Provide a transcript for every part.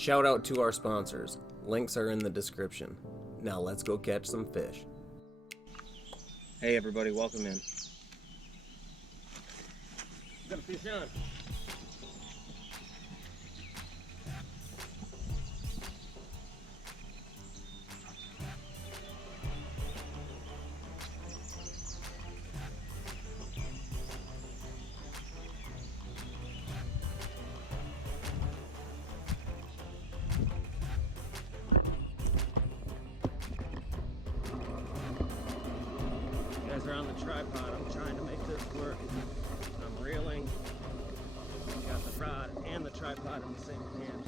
Shout out to our sponsors. Links are in the description. Now let's go catch some fish. Hey everybody, welcome in. Got a fish on. Guys are on the tripod. I'm trying to make this work. I'm reeling. Got the rod and the tripod in the same hand.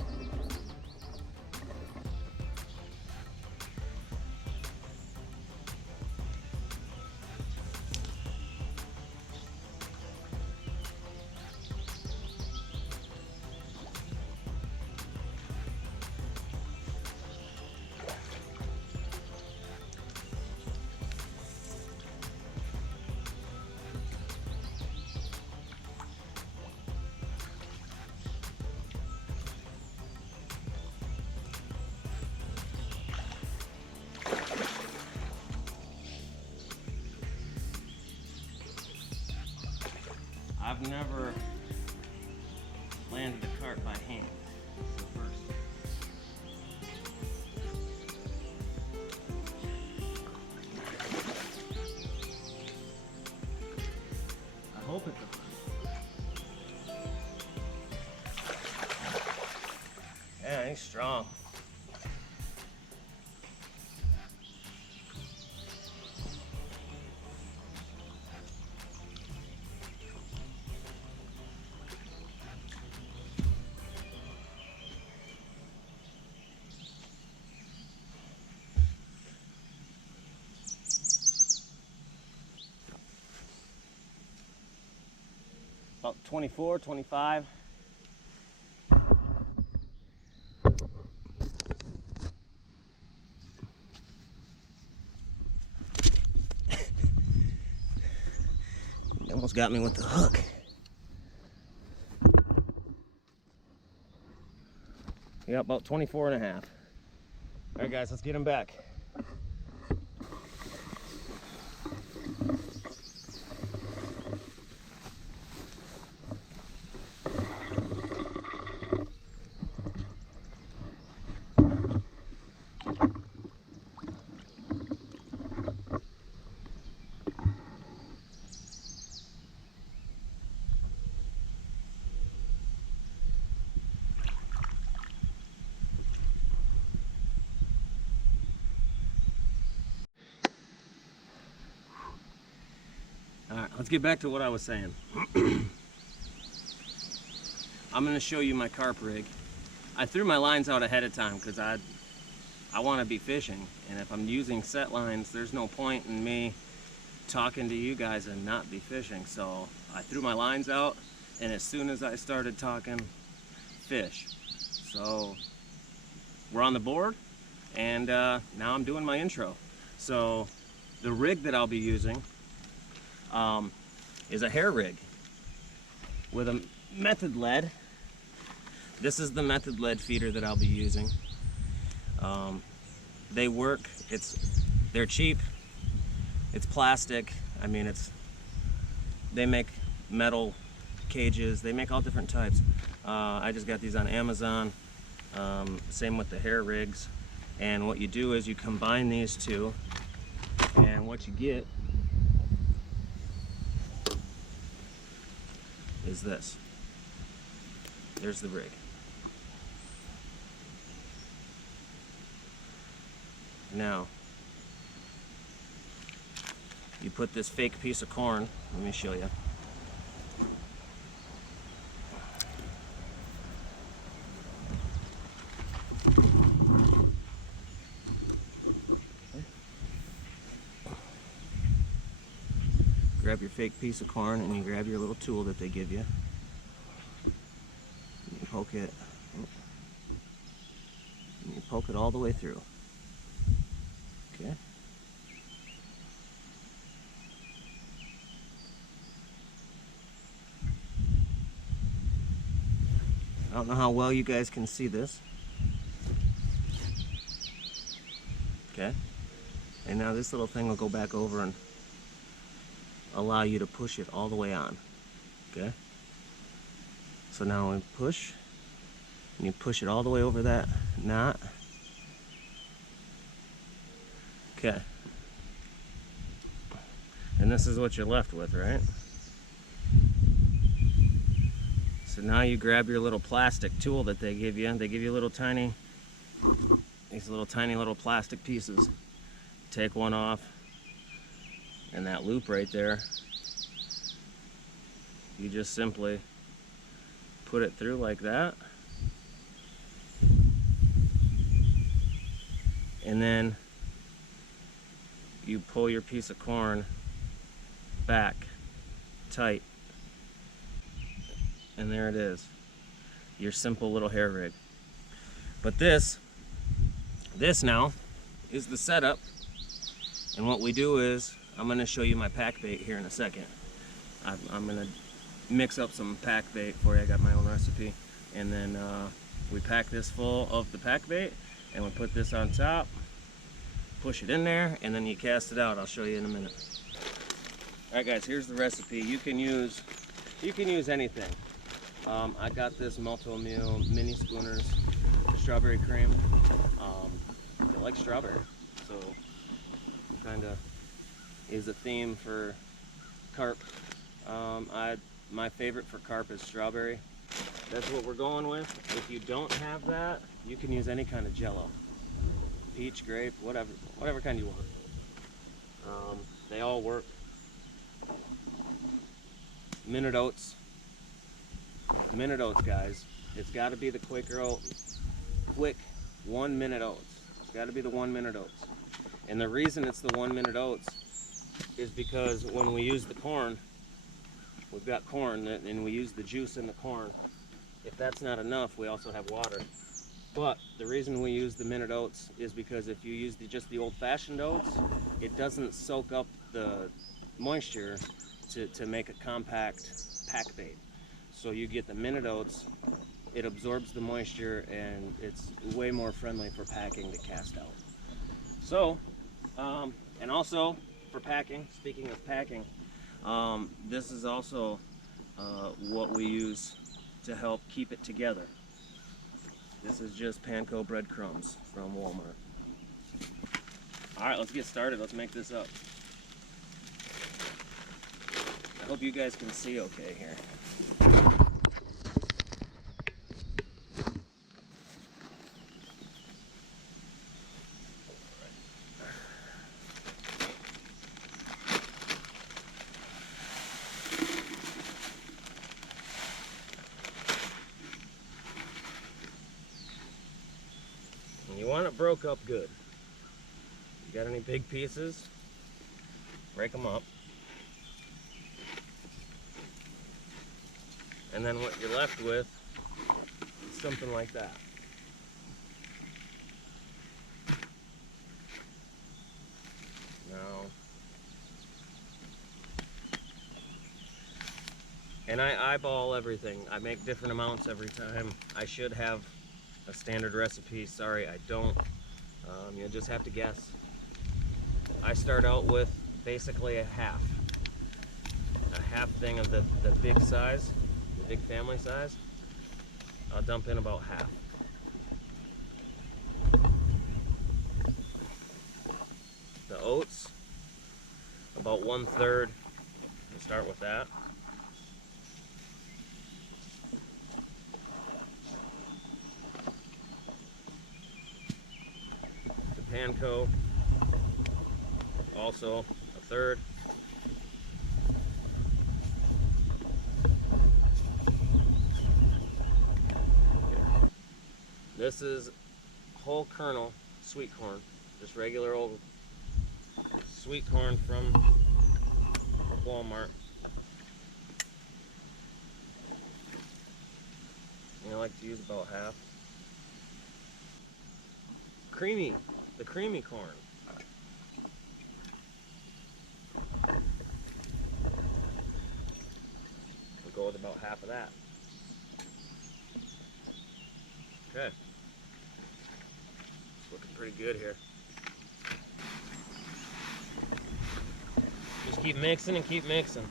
I've never landed a carp by hand. It's the first. I hope it's a first. Yeah, he's strong. About 24, 25. You almost got me with the hook. Yeah, about 24 and a half. All right, guys, let's get him back. All right, let's get back to what I was saying. I'm going to show you my carp rig. I threw my lines out ahead of time because I want to be fishing, and if I'm using set lines, there's no point in me talking to you guys and not be fishing. So I threw my lines out, and as soon as I started talking, fish. So we're on the board, and now I'm doing my intro. So the rig that I'll be using is a hair rig with a method lead. This is the method lead feeder that I'll be using. They work. They're cheap. It's plastic. I mean, they make metal cages. They make all different types. I just got these on Amazon. Same with the hair rigs. And what you do is you combine these two, and what you get is this. There's the rig. Now, you put this fake piece of corn, let me show you. Grab your fake piece of corn and you grab your little tool that they give you. You poke it. And you poke it all the way through. Okay. I don't know how well you guys can see this. Okay? And now this little thing will go back over and allow you to push it all the way on. Okay? So now we push, and you push it all the way over that knot. Okay. And this is what you're left with, right? So now you grab your little plastic tool that they give you. They give you these little tiny little plastic pieces. Take one off, and that loop right there, you just simply put it through like that. And then you pull your piece of corn back tight. And there it is, your simple little hair rig. But this now is the setup. And what we do is, I'm gonna show you my pack bait here in a second. I'm gonna mix up some pack bait for you. I got my own recipe. And then we pack this full of the pack bait, and we put this on top, push it in there, and then you cast it out. I'll show you in a minute. All right, guys, here's the recipe. You can use anything. I got this multi-meal mini schooners, strawberry cream. I like strawberry, so kind of is a theme for carp. My favorite for carp is strawberry. That's what we're going with. If you don't have that, you can use any kind of jello. Peach, grape, whatever kind you want. They all work. Minute oats, guys. It's got to be the quick 1 minute oats. It's got to be the 1 minute oats. And the reason it's the 1 minute oats is because when we use the corn, we've got corn and we use the juice in the corn. If that's not enough, we also have water. But the reason we use the minute oats is because if you use just the old-fashioned oats, it doesn't soak up the moisture to make a compact pack bait. So you get the minute oats, it absorbs the moisture, and it's way more friendly for packing to cast out. So, and also for packing, speaking of packing, this is also what we use to help keep it together. This is just panko breadcrumbs from Walmart. All right, let's get started. Let's make this up. I hope you guys can see okay here. You want it broke up good. You got any big pieces? Break them up. And then what you're left with is something like that. Now, and I eyeball everything. I make different amounts every time. I should have a standard recipe. Sorry, I don't. You'll just have to guess. I start out with basically a half thing of the big size, the big family size. I'll dump in about half. The oats, about 1/3. We'll start with that. The panko, also 1/3. This is whole kernel sweet corn, just regular old sweet corn from Walmart. And I like to use about half. The creamy corn. We'll go with about half of that. Okay. It's looking pretty good here. Keep mixing and keep mixing.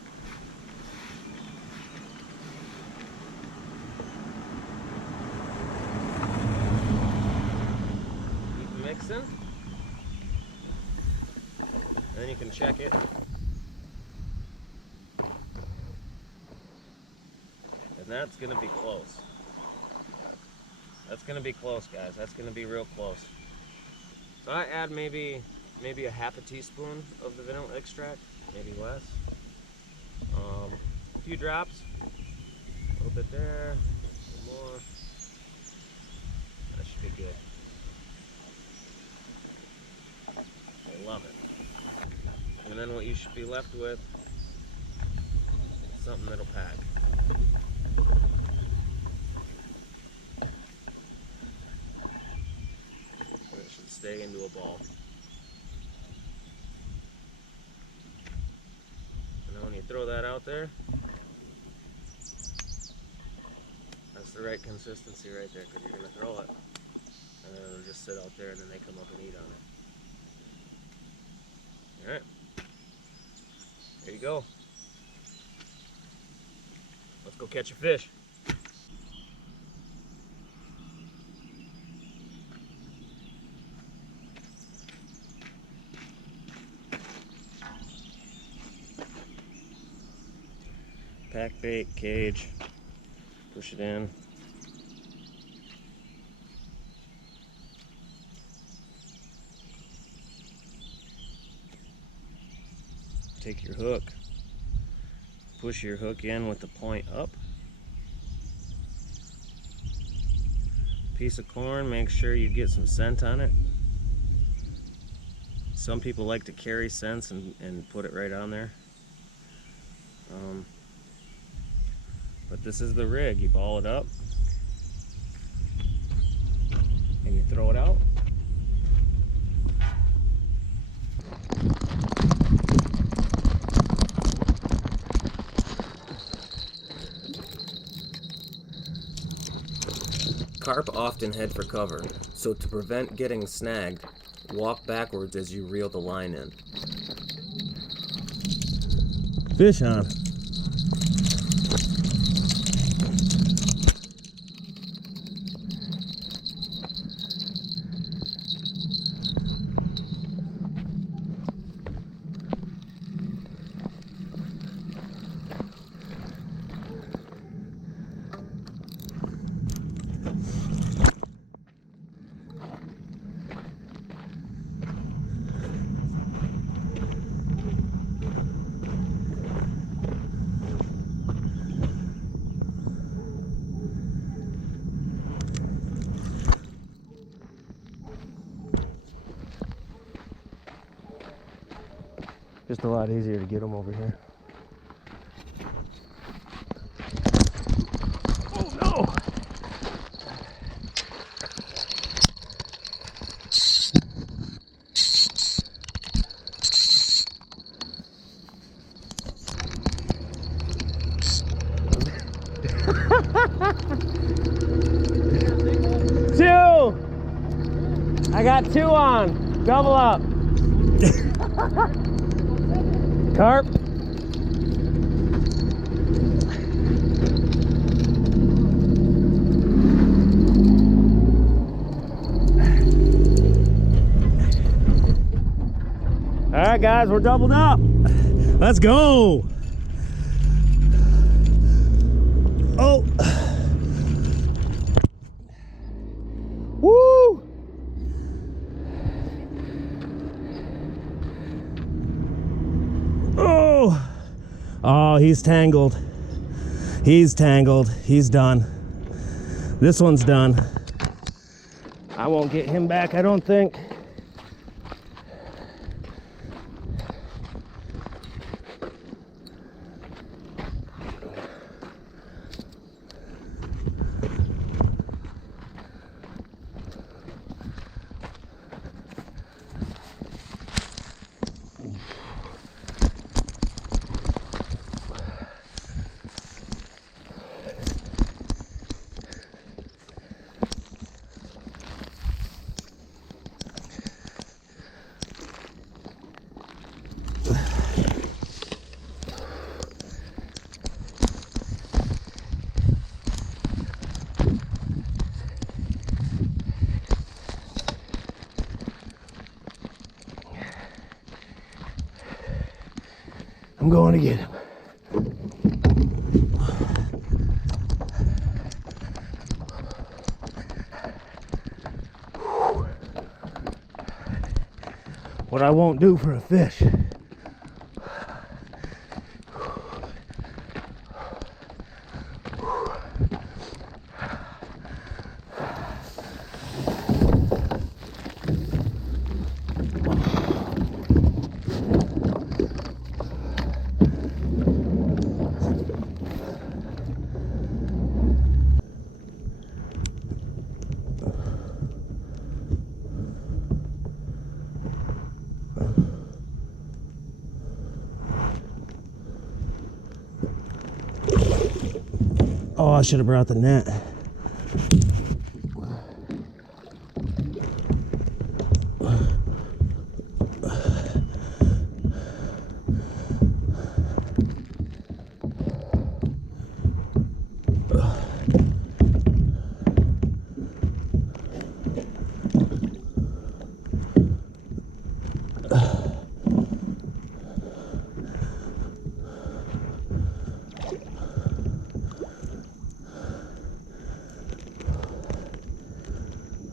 Keep mixing. And then you can check it. And that's gonna be close. That's gonna be close, guys. That's gonna be real close. So I add maybe a half a teaspoon of the vanilla extract, maybe less. A few drops, a little bit there, a little more. That should be good. I love it. And then what you should be left with is something that'll pack. It should stay into a ball. And then when you throw that out there, that's the right consistency right there, because you're going to throw it and then it'll just sit out there and then they come up and eat on it. Alright, there you go. Let's go catch a fish. Pack bait, cage, push it in. Take your hook, push your hook in with the point up. Piece of corn, make sure you get some scent on it. Some people like to carry scents and put it right on there. But this is the rig. You ball it up and you throw it out. Carp often head for cover, so to prevent getting snagged, walk backwards as you reel the line in. Fish on. Just a lot easier to get them over here. Oh no! Two! I got two on. Double up. Carp. All right, guys, we're doubled up. Let's go. Oh. Woo. Oh, he's tangled. He's tangled. He's done. This one's done. I won't get him back, I don't think. I'm going to get him. What I won't do for a fish. Oh, I should have brought the net.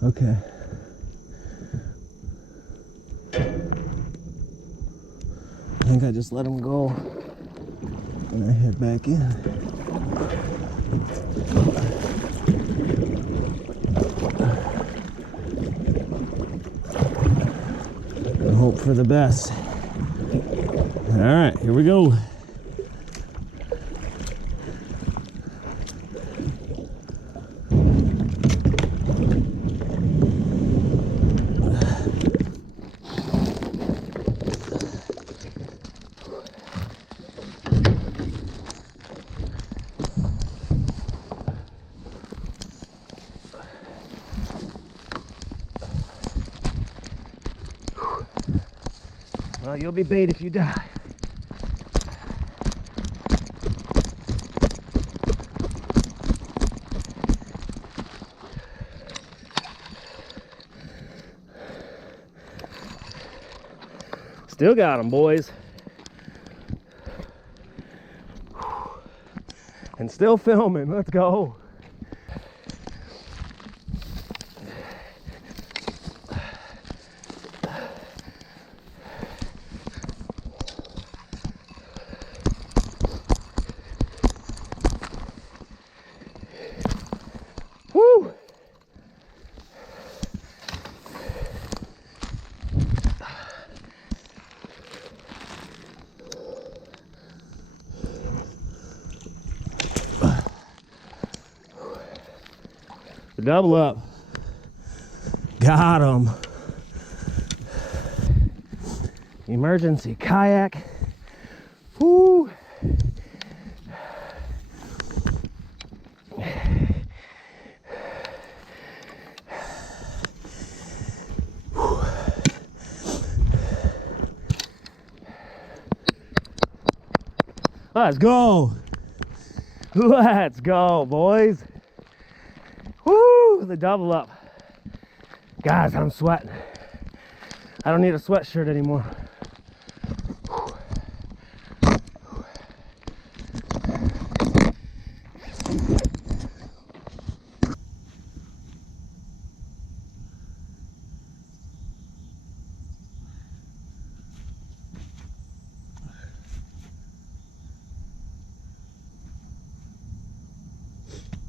Okay. I think I just let him go and I head back in. And hope for the best. All right, here we go. Well, you'll be bait if you die. Still got him, boys. And still filming. Let's go. Woo! Double up. Got him. Emergency kayak. Woo! Let's go. Let's go, boys. Woo, the double up. Guys, I'm sweating. I don't need a sweatshirt anymore.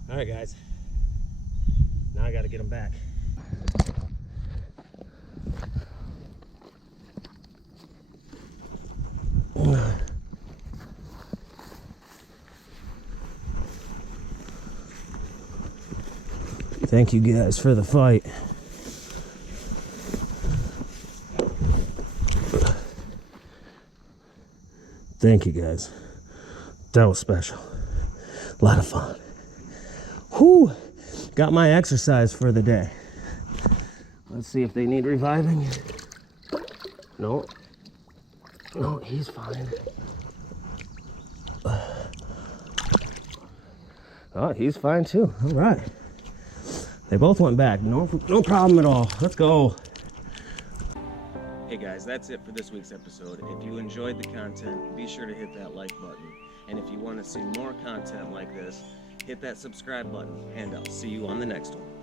All right, guys. Now I got to get them back. Thank you guys for the fight. Thank you guys. That was special. A lot of fun. Whew. Got my exercise for the day. Let's see if they need reviving. No. No, he's fine. Oh, he's fine too. All right. They both went back. No problem at all. Let's go. Hey guys, that's it for this week's episode. If you enjoyed the content, be sure to hit that like button. And if you want to see more content like this, hit that subscribe button, and I'll see you on the next one.